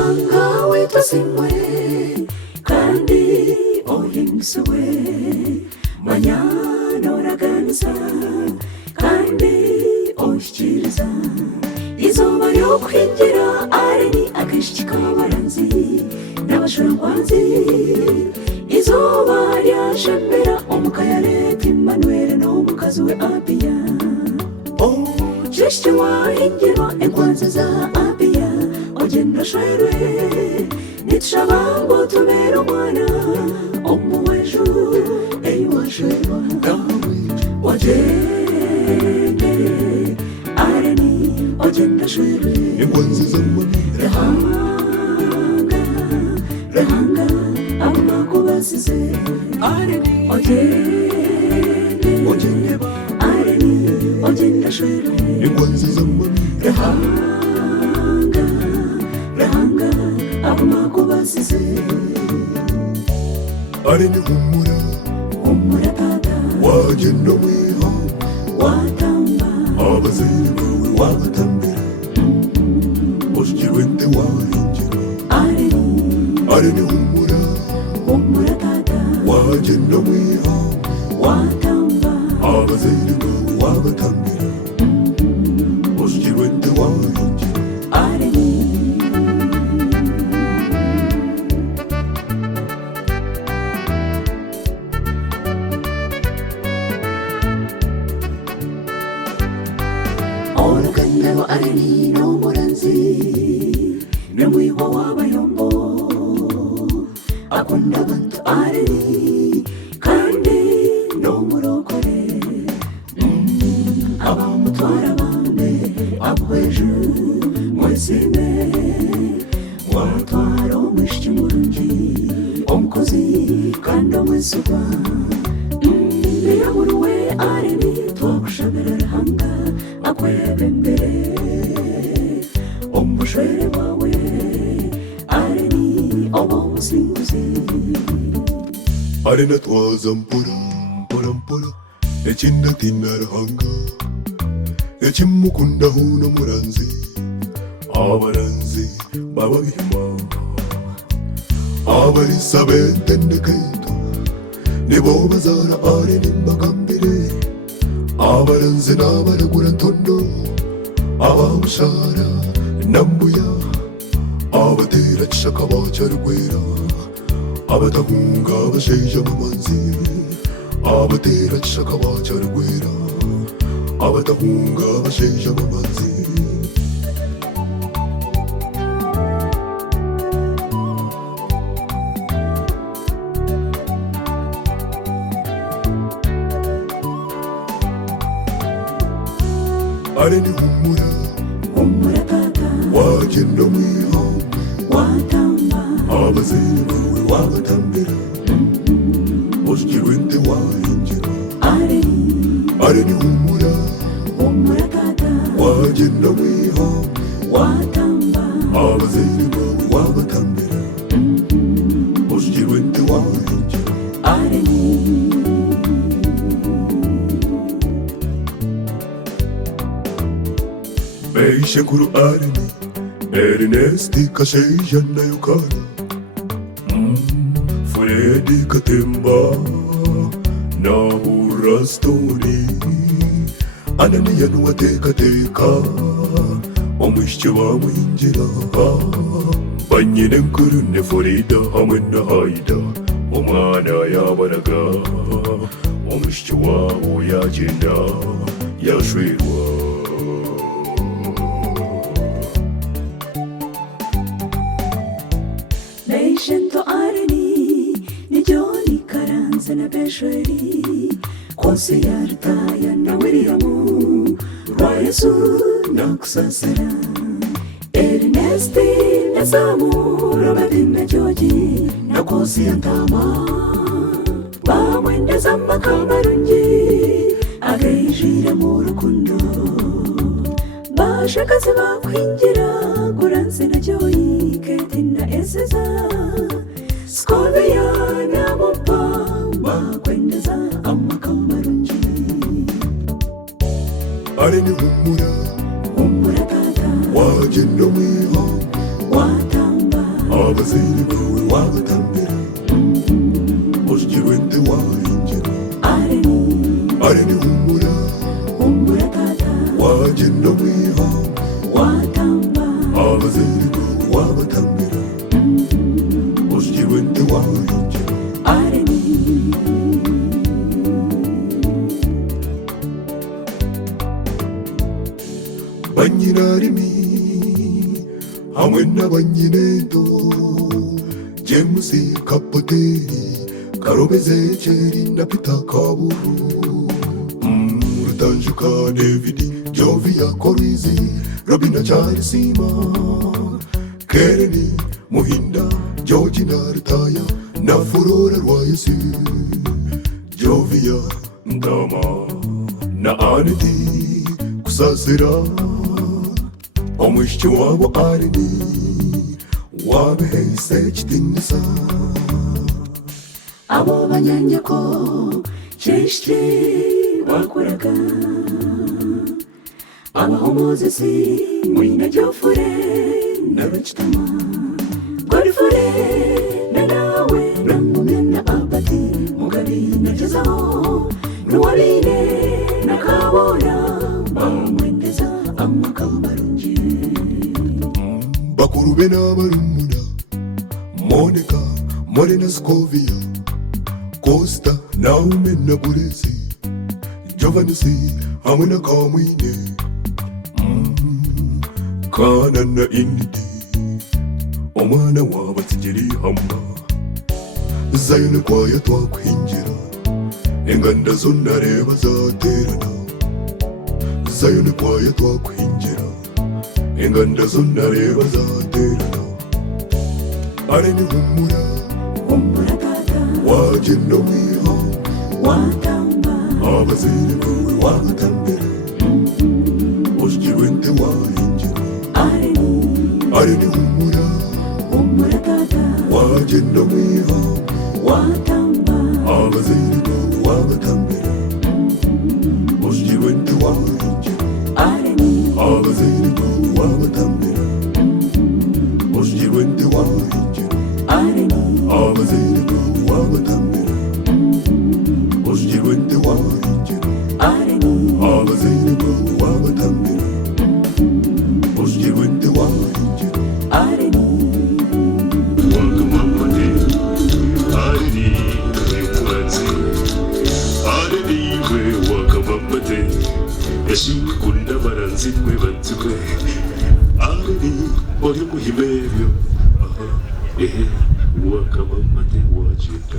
mahanga witwasimwe kandi ohimsuwe manyana oraganiza kandi oshyikiriza izuba ryo kuhingira areni Kyeishiki k'abaranzi n'abashorangwanzi izuba ryashemera omukayareta Emmanuel n'omukazi we Abiya Kyeishiki wahingirwa enkwanzi za Abiya ogenda shwerwe nitushaba ngo tubere omwana omuweju eyiwashwerwa wagende areni ogenda shwerwe enkwanzi z'amabira Rehanga amakubasize areni ogende areni ogenda shwerwe enkwanzi z'amabira Rehanga amakubasize areni humura tata wagenda mwiha watamba abazire bawe wabatambira oshyikirwe nte wahingira areni humura tata wagenda mwiha watamba abazire bawe wabatambira oshyikirwe nte wahingira oluganda areni n'omuranzi n'omwiwa w'abayombo akunda abantu areni kandi n'omurokore abamutwara bambe abweju mwesime watwara omwishiki murungi omukozi kandi omwesigwa yaburuwe areni twakushabira Rehanga akwebembere omushwere wawe areni oba omusinguzi arena twaza mpora ekindatina Rehanga ekimukundaho n'omuranzi abaranzi bababihima abarisa b'entendekaito nibo bazara areni mbagambire abaranzi n'abaragura ntondo ababushara nambuya abatera kishaka bacyarugwera abatahunga abasheja mamanzi abatera kishaka bacyarugwera abatahunga abasheja mamanzi areni humura tata wagenda mwiha watamba abazire bawe wabatambira oshyikirwe nte wahingira areni humura tata wagenda mwiha watamba abazire bawe wabatambira oshyikirwe nte wahingira Beishekuru areni Ernesti kasheja na yukana Fredi katemba na urastoni anani yanuwa teka omwishiki bamwinjira banyine nkuru ne Frida hamwe na Haida omwana yabaraga omwishiki wabo yagenda yashwerwa Beishento areni ni Joni karanze na beshweri kwose yartaya na Williamu rwa Yesu na kusasara Ernesti na Samu Robert na George na kwose yantama bamwendeza makamarungi agayijira mu rukundo bashakazi bakwingira kuranze na Joyi Keti na Eseza Skovia na Mopa bakwendeza amakamarungi areni humura tata wagenda mwiha watamba abaziriko wabatambira ushyikiwende wahingira areni humura tata wagenda mwiha watamba abaziriko wabatambira ushyikiwende wahingira areni banyinarimi hamwe n'abanyinedo James Kapoteri Karobe Zekeri na Peter Kaburu Rutanjuka David Jovia Korizi Robina Charisima Kereni Muhinda Georgina Rutaya na Furora Rwayesi Jovia Ndama na Aneti Kusasira Omushiki wabo areni wabehise kitinisa abo banyanyako Kyeishiki bakoraga abahomozesi mwina jofure na rukitama godfure na nawe namumya na abati mugabi nagezaho nuwabine nakabona bamwendeza amakambarungi bakurube n'abarumuna Monica Morena Scovia Costa Naume na Burezi Giovanni hamwe na Kamwine Kana na Indidi omwana w'abatigeri hamba Zayone kwaya twakwinjira enganda zonna reba zaterana Zayone kwaya twakwinjira enganda zonna reba zaterana areni humura tata wagenda mwiha watamba abaziriko wabatambira ushyikiwende wahingira areni humura tata wagenda mwiha watamba abaziriko wabatambira ushyikiwende wahingira abaziriko wabatambira ushyikiwende wahingira abaziriko wabatambira ushyikiwende wahingira abaziriko wabatambira ushyikiwende wahingira wakamamade aririwe muratsi aririwe wakamamade yashikunda baranzitwe batswe ariri ori muhimebyo aha ehe wakamamade wajita